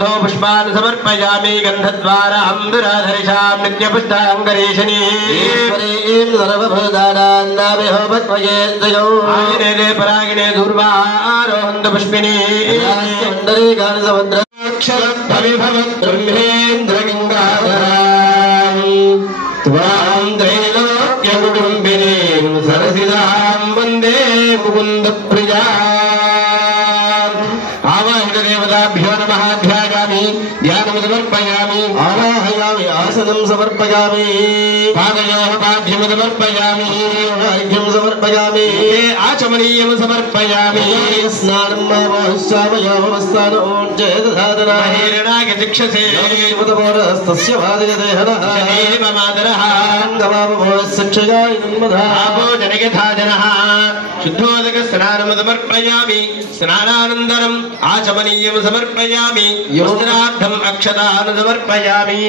पुष्पान् समर्पयामि गन्धद्वारां दुराधरिषां नित्यपुष्टाङ्गरीशनी आयने परागिणे दूर्वारोहन्तु पुष्पिनी त्वां त्रैलोक्यकुटुम्बिनीं सरसिजां वन्दे मुकुन्दप्रियाम् आवाहितदेवताभ्यो नमः ध्यायामि ध्यानं समर्पयामि आवाहयामि आसनं समर्पयामि पादयोः पाद्यं समर्पयामि अर्घ्यं समर्पयामि आचमनीयं समर्पयामि स्नानं चेतसाधनाहिरणागतिक्षसे तस्य वादयदेहनः मातरः आपो जनयथा जनः शुद्धोदकस्नानं समर्पयामि स्नानानन्तरम् आचमनीयं समर्पयामि वस्त्रार्थम् अक्षतान् समर्पयामि